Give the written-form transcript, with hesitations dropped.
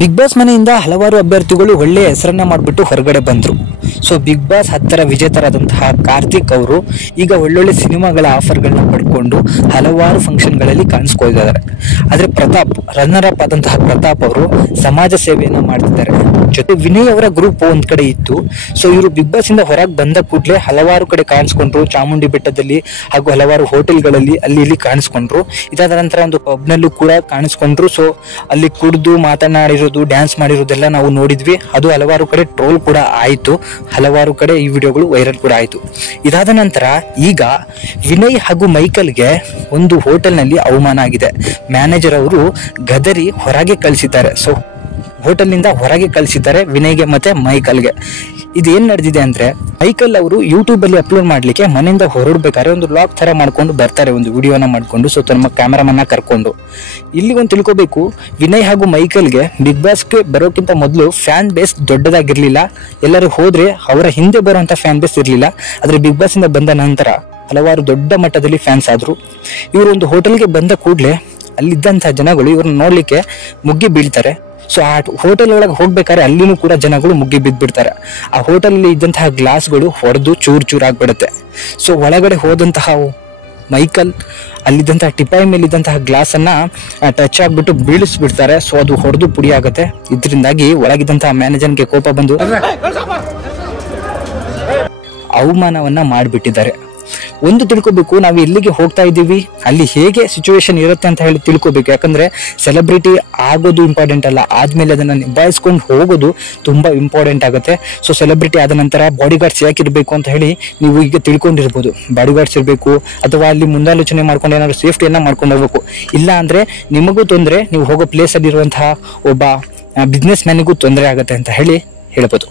Big boss ಮನೆಯಿಂದ ಹಲವಾರು ಅಭ್ಯರ್ಥಿಗಳು ಒಳ್ಳೆಯ ಹೆಸರನ್ನ ಮಾಡಿಬಿಟ್ಟು ಹೊರಗಡೆ ಬಂದರು. ಸೊ ಬಿಗ್ ಬಾಸ್ 10ರ ವಿಜೇತರಾದಂತಹ ಕಾರ್ತಿಕ್ ಅವರು ಈಗ ಒಳ್ಳೊಳ್ಳೆ ಸಿನಿಮಾಗಳ ಆಫರ್ಗಳನ್ನ ಪಡ್ಕೊಂಡು ಹಲವಾರು ಫಂಕ್ಷನ್ಗಳಲ್ಲಿ ಕಾಣಿಸ್ಕೊಳ್ತಿದ್ದಾರೆ. ಆದರೆ ಪ್ರತಾಪ್, ರನ್ನರ್ ಅಪ್ ಆದಂತಹ ಪ್ರತಾಪ್ ಅವರು ಸಮಾಜ ಸೇವೆಯನ್ನು ಮಾಡ್ತಿದ್ದಾರೆ. ಜೊತೆ ವಿನಯ್ ಅವರ ಗ್ರೂಪ್ ಒಂದ್ ಕಡೆ ಇತ್ತು. ಸೊ ಇವರು ಬಿಗ್ ಬಾಸ್ ಇಂದ ಹೊರಗೆ ಬಂದ ಕೂಡಲೇ ಹಲವಾರು ಕಡೆ ಕಾಣಿಸ್ಕೊಂಡ್ರು. ಚಾಮುಂಡಿ ಬೆಟ್ಟದಲ್ಲಿ ಹಾಗೂ ಹಲವಾರು ಹೋಟೆಲ್ಗಳಲ್ಲಿ ಅಲ್ಲಿ ಇಲ್ಲಿ ಕಾಣಿಸ್ಕೊಂಡ್ರು. ಇದಾದ ನಂತರ ಒಂದು ಪಬ್ನಲ್ಲೂ ಕೂಡ ಕಾಣಿಸ್ಕೊಂಡ್ರು. ಸೊ ಅಲ್ಲಿ ಕುಡಿದು ಮಾತನಾಡಿರೋದು, ಡ್ಯಾನ್ಸ್ ಮಾಡಿರೋದೆಲ್ಲ ನಾವು ನೋಡಿದ್ವಿ. ಅದು ಹಲವಾರು ಕಡೆ ಟ್ರೋಲ್ ಕೂಡ ಆಯಿತು, ಹಲವಾರು ಕಡೆ ಈ ವಿಡಿಯೋಗಳು ವೈರಲ್ ಕೂಡ ಆಯಿತು. ಇದಾದ ನಂತರ ಈಗ ವಿನಯ್ ಹಾಗೂ ಮೈಕಲ್ಗೆ ಒಂದು ಹೋಟೆಲ್ನಲ್ಲಿ ಅವಮಾನ ಆಗಿದೆ. ಮ್ಯಾನೇಜರ್ ಅವರು ಗದರಿ ಹೊರಗೆ ಕಳಿಸಿದ್ದಾರೆ. ಸೊ ಹೋಟೆಲ್ನಿಂದ ಹೊರಗೆ ಕಳಿಸಿದ್ದಾರೆ ವಿನಯ್ಗೆ ಮತ್ತೆ ಮೈಕಲ್ಗೆ. ಇದೇನು ನಡೆದಿದೆ ಅಂದ್ರೆ, ಮೈಕಲ್ ಅವರು ಯೂಟ್ಯೂಬ್ ಅಲ್ಲಿ ಅಪ್ಲೋಡ್ ಮಾಡ್ಲಿಕ್ಕೆ ಮನೆಯಿಂದ ಹೊರಡ್ಬೇಕಾದ್ರೆ ಒಂದು ವ್ಲಾಗ್ ತರ ಮಾಡ್ಕೊಂಡು ಬರ್ತಾರೆ, ಒಂದು ವಿಡಿಯೋನ ಮಾಡ್ಕೊಂಡು. ಸೊ ತಮ್ಮ ಕ್ಯಾಮರಾಮನ್ನ ಕರ್ಕೊಂಡು ಇಲ್ಲಿ ಒಂದು ತಿಳ್ಕೋಬೇಕು, ವಿನಯ್ ಹಾಗೂ ಮೈಕಲ್ಗೆ ಬಿಗ್ ಬಾಸ್ಗೆ ಬರೋಕ್ಕಿಂತ ಮೊದಲು ಫ್ಯಾನ್ ಬೇಸ್ ದೊಡ್ಡದಾಗಿರ್ಲಿಲ್ಲ. ಎಲ್ಲರೂ ಹೋದ್ರೆ ಅವರ ಹಿಂದೆ ಬರುವಂತ ಫ್ಯಾನ್ ಬೇಸ್ ಇರಲಿಲ್ಲ. ಆದ್ರೆ ಬಿಗ್ ಬಾಸ್ ಇಂದ ಬಂದ ನಂತರ ಹಲವಾರು ದೊಡ್ಡ ಮಟ್ಟದಲ್ಲಿ ಫ್ಯಾನ್ಸ್ ಆದ್ರು. ಇವರು ಒಂದು ಹೋಟೆಲ್ಗೆ ಬಂದ ಕೂಡಲೇ ಅಲ್ಲಿದ್ದಂತಹ ಜನಗಳು ಇವ್ರನ್ನ ನೋಡ್ಲಿಕ್ಕೆ ಮುಗ್ಗಿ ಬೀಳ್ತಾರೆ. ಸೊ ಆ ಹೋಟೆಲ್ ಒಳಗೆ ಹೋಗ್ಬೇಕಾದ್ರೆ ಅಲ್ಲಿನೂ ಕೂಡ ಜನಗಳು ಮುಗ್ಗಿ ಬಿದ್ದ್ಬಿಡ್ತಾರೆ. ಆ ಹೋಟೆಲಲ್ಲಿ ಇದ್ದಂತಹ ಗ್ಲಾಸ್ಗಳು ಹೊಡೆದು ಚೂರ್ ಚೂರ್ ಆಗ್ಬಿಡುತ್ತೆ. ಸೊ ಒಳಗಡೆ ಹೋದಂತಹ ಮೈಕಲ್ ಅಲ್ಲಿದ್ದಂತಹ ಟಿಪಾಯಿ ಮೇಲಿದ್ದಂತಹ ಗ್ಲಾಸ್ ಅನ್ನ ಟಚ್ ಆಗ್ಬಿಟ್ಟು ಬೀಳಿಸ್ಬಿಡ್ತಾರೆ. ಸೊ ಅದು ಹೊಡೆದು ಪುಡಿ ಆಗುತ್ತೆ. ಇದರಿಂದಾಗಿ ಒಳಗಿದ್ದಂತಹ ಮ್ಯಾನೇಜರ್ಗೆ ಕೋಪ ಬಂದು ಅವಮಾನವನ್ನ ಮಾಡಿಬಿಟ್ಟಿದ್ದಾರೆ. ಒಂದು ತಿಳ್ಕೊಬೇಕು, ನಾವು ಎಲ್ಲಿಗೆ ಹೋಗ್ತಾ ಇದ್ದೀವಿ, ಅಲ್ಲಿ ಹೇಗೆ ಸಿಚುವೇಶನ್ ಇರುತ್ತೆ ಅಂತ ಹೇಳಿ ತಿಳ್ಕೊಬೇಕು. ಯಾಕಂದ್ರೆ ಸೆಲೆಬ್ರಿಟಿ ಆಗೋದು ಇಂಪಾರ್ಟೆಂಟ್ ಅಲ್ಲ, ಆದ್ಮೇಲೆ ಅದನ್ನ ನಿಭಾಯಿಸ್ಕೊಂಡು ಹೋಗೋದು ತುಂಬಾ ಇಂಪಾರ್ಟೆಂಟ್ ಆಗುತ್ತೆ. ಸೊ ಸೆಲೆಬ್ರಿಟಿ ಆದ ನಂತರ ಬಾಡಿ ಗಾರ್ಡ್ಸ್ ಯಾಕಿರ್ಬೇಕು ಅಂತ ಹೇಳಿ ನೀವು ಈಗ ತಿಳ್ಕೊಂಡಿರ್ಬೋದು. ಬಾಡಿ ಗಾರ್ಡ್ಸ್ ಇರಬೇಕು, ಅಥವಾ ಅಲ್ಲಿ ಮುಂದಾಲೋಚನೆ ಮಾಡ್ಕೊಂಡು ಏನಾದ್ರು ಸೇಫ್ಟಿಯನ್ನ ಮಾಡ್ಕೊಂಡು ಹೋಗ್ಬೇಕು. ಇಲ್ಲ ಅಂದ್ರೆ ನಿಮಗೂ ತೊಂದರೆ, ನೀವು ಹೋಗೋ ಪ್ಲೇಸ್ ಅಲ್ಲಿ ಇರುವಂತಹ ಒಬ್ಬ ಬಿಸ್ನೆಸ್ ಮ್ಯಾನಿಗೂ ತೊಂದರೆ ಆಗುತ್ತೆ ಅಂತ ಹೇಳಿ ಹೇಳ್ಬೋದು.